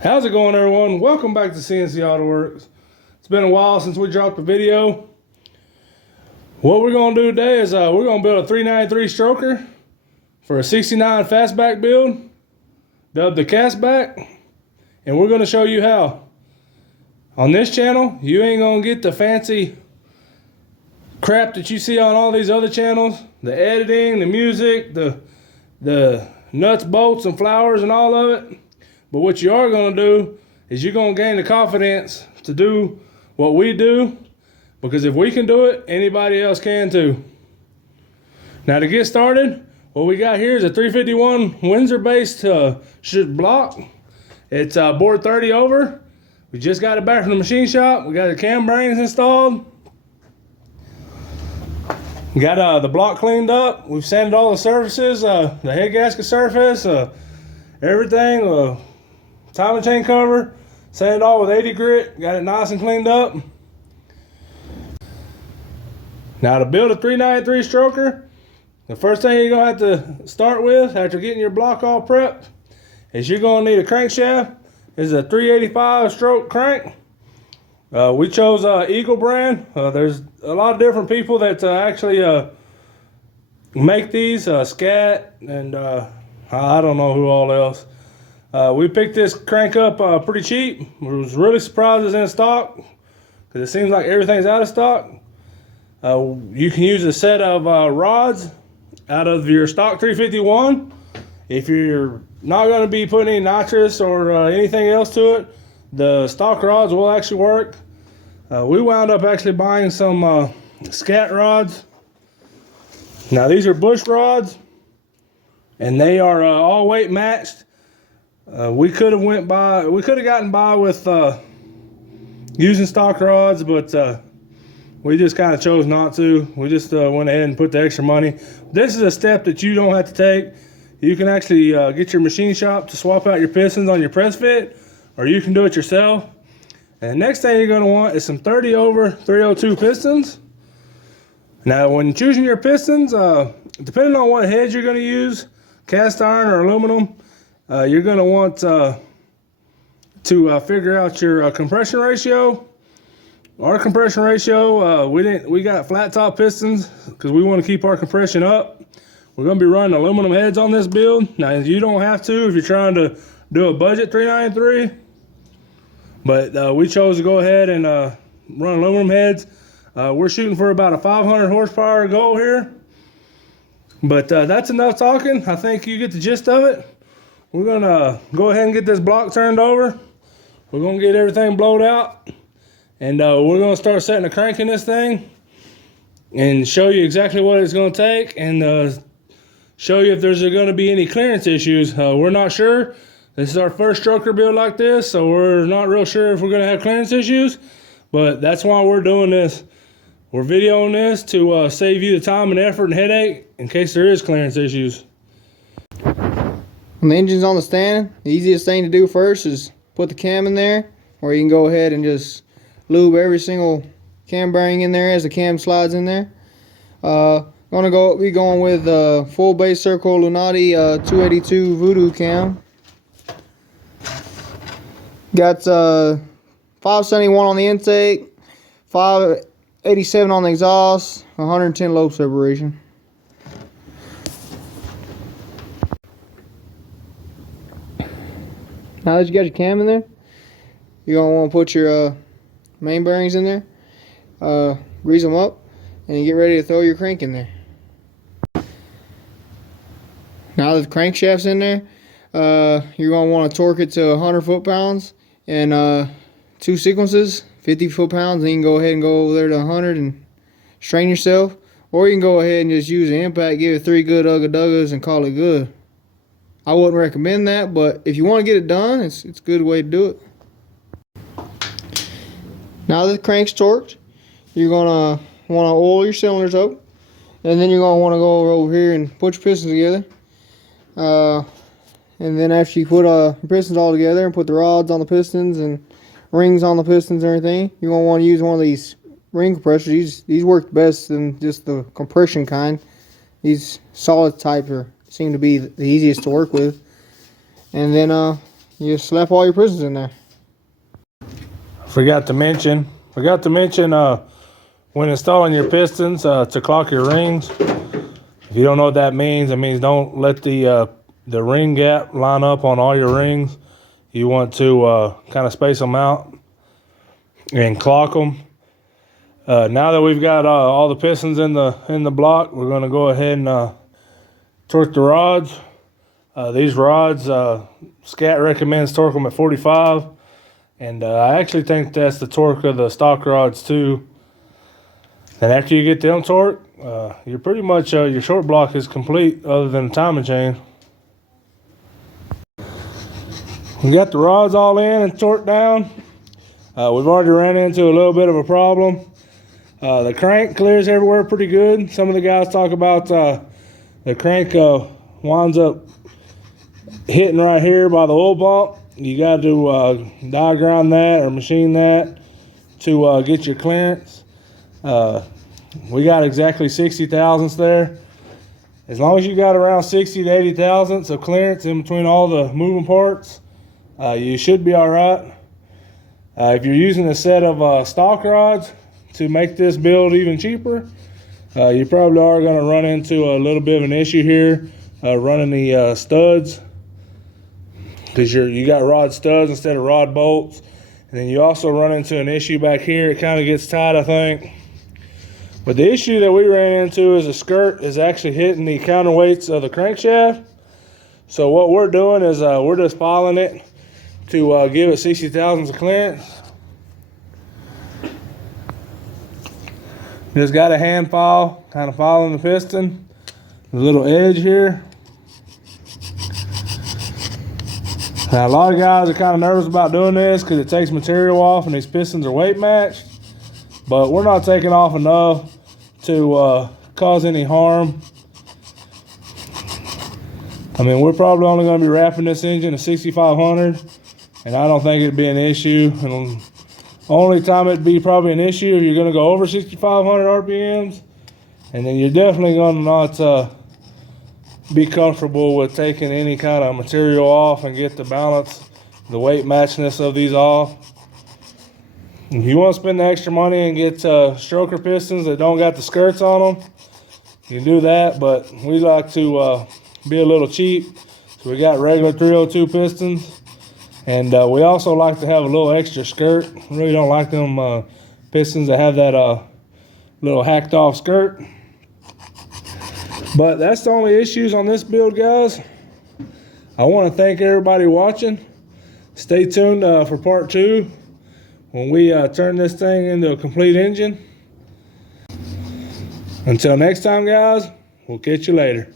How's it going, everyone? Welcome back to CNC Auto Works. It's been a while since we dropped a video. What we're going to do today is we're going to build a 393 stroker for a 69 fastback build, dubbed the castback, and we're going to show you how. On this channel, you ain't going to get the fancy crap that you see on all these other channels, the editing, the music, the nuts, bolts, and flowers, and all of it. But what you are going to do is you're going to gain the confidence to do what we do, because if we can do it, anybody else can too. Now to get started, what we got here is a 351 Windsor based block. It's board 30 over. We just got it back from the machine shop. We got the cam bearings installed. We got the block cleaned up. We've sanded all the surfaces, the head gasket surface, everything. Timing chain cover, sanded it all with 80 grit, got it nice and cleaned up. Now to build a 393 stroker, the first thing you're going to have to start with after getting your block all prepped is you're going to need a crankshaft. This is a 385 stroke crank. We chose Eagle brand. There's a lot of different people that actually make these, Scat and I don't know who all else. We picked this crank up pretty cheap. We was really surprised it's in stock, because it seems like everything's out of stock. You can use a set of rods out of your stock 351. If you're not going to be putting any nitrous or anything else to it, the stock rods will actually work. We wound up actually buying some Scat rods. Now these are bush rods, and they are all weight matched. We could have gotten by with using stock rods, but we just kind of chose not to. We just went ahead and put the extra money. This is a step that you don't have to take. You can actually get your machine shop to swap out your pistons on your press fit, or you can do it yourself. And the next thing you're going to want is some 30 over 302 pistons. Now when choosing your pistons, depending on what heads you're going to use, cast iron or aluminum, you're going to want to figure out your compression ratio. Our compression ratio, we got flat top pistons because we want to keep our compression up. We're going to be running aluminum heads on this build. Now you don't have to if you're trying to do a budget 393, but we chose to go ahead and run aluminum heads. We're shooting for about a 500 horsepower goal here, but that's enough talking. I think you get the gist of it. We're going to go ahead and get this block turned over. We're going to get everything blowed out, and we're going to start setting a crank in this thing and show you exactly what it's going to take, and show you if there's going to be any clearance issues. We're not sure. This is our first stroker build like this, so we're not real sure if we're going to have clearance issues, but that's why we're doing this. We're videoing this to save you the time and effort and headache in case there is clearance issues. When the engine's on the stand, the easiest thing to do first is put the cam in there, or you can go ahead and just lube every single cam bearing in there as the cam slides in there. Be going with full base circle Lunati 282 Voodoo cam. Got 571 on the intake, 587 on the exhaust, 110 lobe separation. Now that you got your cam in there, you're going to want to put your main bearings in there, grease them up, and you get ready to throw your crank in there. Now that the crankshaft's in there, you're going to want to torque it to 100 foot-pounds in 2 sequences, 50 foot-pounds, and you can go ahead and go over there to 100 and strain yourself, or you can go ahead and just use the impact, give it 3 good ugga-duggas, and call it good. I wouldn't recommend that, but if you want to get it done, it's a good way to do it. Now that the crank's torqued, you're going to want to oil your cylinders up, and then you're going to want to go over here and put your pistons together. And then after you put your pistons all together and put the rods on the pistons and rings on the pistons and everything, you're going to want to use one of these ring compressors. These work best than just the compression kind. These solid type seem to be the easiest to work with. And then you just slap all your pistons in there. Forgot to mention when installing your pistons to clock your rings. If you don't know what that means, it means don't let the ring gap line up on all your rings. You want to kind of space them out and clock them. Now that we've got all the pistons in the block, we're going to go ahead and torque the rods. These rods, Scat recommends torque them at 45, and I actually think that's the torque of the stock rods too. And after you get them torqued, you're pretty much your short block is complete, other than the timing chain. We got the rods all in and torqued down. We've already ran into a little bit of a problem. The crank clears everywhere pretty good. Some of the guys talk about the crank winds up hitting right here by the oil pump. You got to diagram that or machine that to get your clearance. We got exactly 60 thousandths there. As long as you got around 60 to 80 thousandths of clearance in between all the moving parts, you should be all right. If you're using a set of stock rods to make this build even cheaper, you probably are going to run into a little bit of an issue here running the studs, because you got rod studs instead of rod bolts. And then you also run into an issue back here. It kind of gets tight, I think. But the issue that we ran into is the skirt is actually hitting the counterweights of the crankshaft. So what we're doing is we're just filing it to give it 60 thousandths of clearance. Just got a hand file, kind of filing the piston. The little edge here. Now a lot of guys are kind of nervous about doing this because it takes material off and these pistons are weight matched. But we're not taking off enough to cause any harm. I mean, we're probably only going to be wrapping this engine at 6,500, and I don't think it'd be an issue. And only time it'd be probably an issue if you're going to go over 6,500 RPMs, and then you're definitely going to not be comfortable with taking any kind of material off and get the balance, the weight matchness of these off. If you want to spend the extra money and get stroker pistons that don't got the skirts on them, you can do that, but we like to be a little cheap. So we got regular 302 pistons, and we also like to have a little extra skirt. Really don't like them pistons that have that little hacked off skirt. But that's the only issues on this build, guys. I want to thank everybody watching. Stay tuned for part 2 when we turn this thing into a complete engine. Until next time, guys, we'll catch you later.